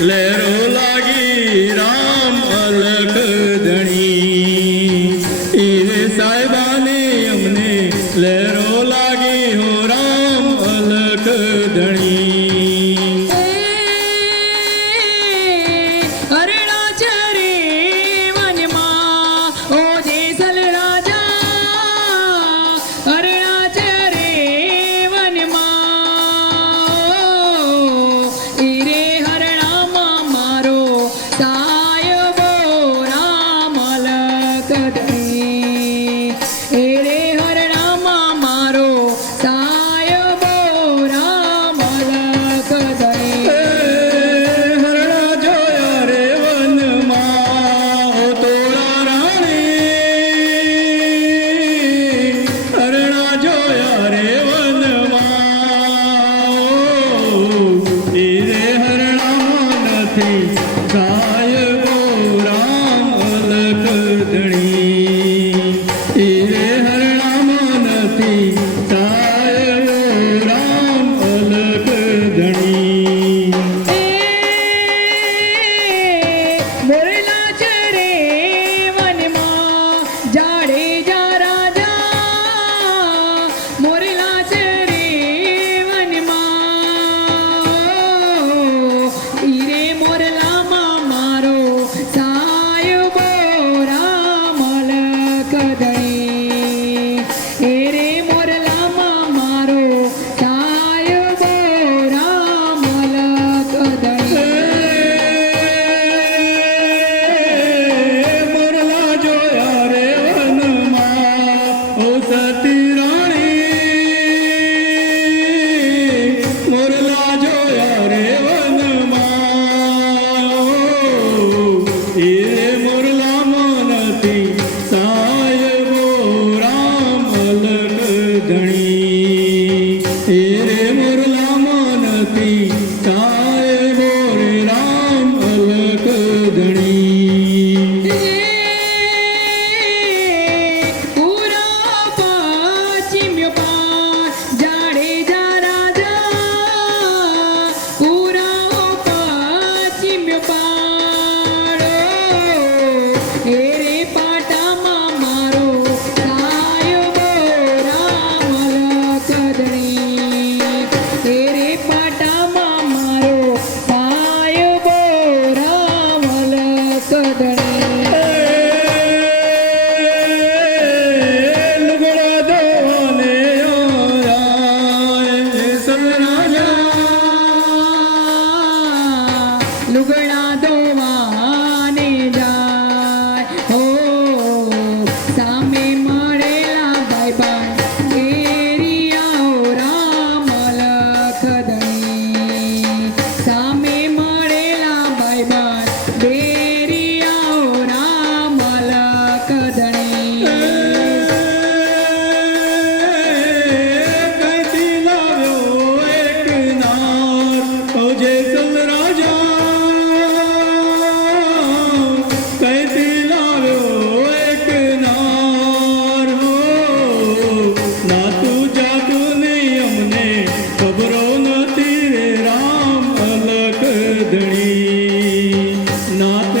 Little Lord. ಸತಿ ತ Sati তোমার not